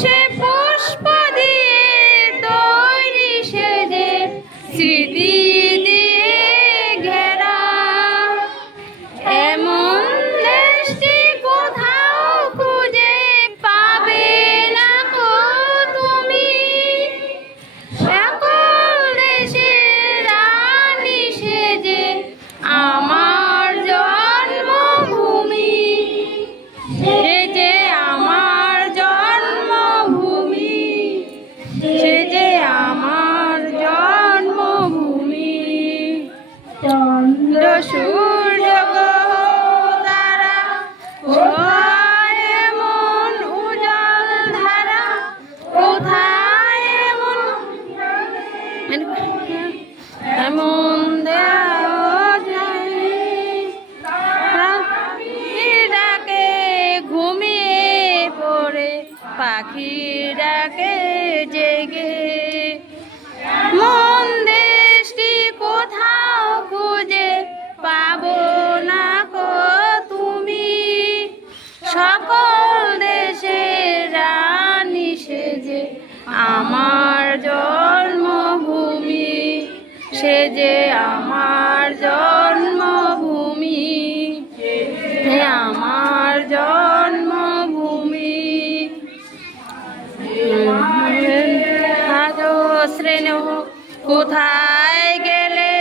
সে পুষ্প দিয়ে তৈরি সেজে স্মৃতি দিয়ে ঘেরা এমন দেশটি কোথাও খুঁজে পাবে না গো তুমি সকল দেশের রানী সেজে আমার জন্মভূমি সেজে আমার জন্মভূমি সেজে আমার জন্মভূমি চন্দ্র সূর্য তারা কোথায় এমন উজ্জ্বল ধারা কোথায় এমন ডাকে ঘুমিয়ে পড়ে পাখি ডাকে জেগে মন দেশটি কোথাও খুঁজে পাবো না গো তুমি সকল দেশের রানী সেজে আমার জন্মভূমি সেজে আমার জন্মভূমি আমার জন্মভূমি আজো স্নেহ কোথায় গেলে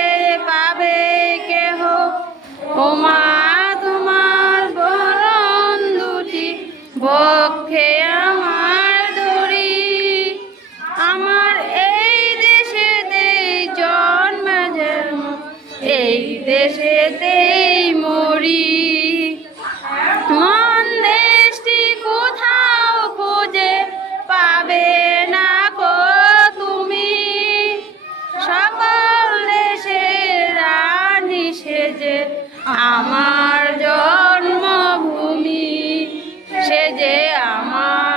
পাবে কেহ ও মা তোমার বরণ দুটি বক্ষে আমার ধরি আমার এই দেশেতেই জন্ম জন্ম এই দেশেতেই মরি মন দেশটি কোথাও খুঁজে পাবে না গো তুমি সকল দেশের রানী সেজে আমার জন্মভূমি সেজে আমার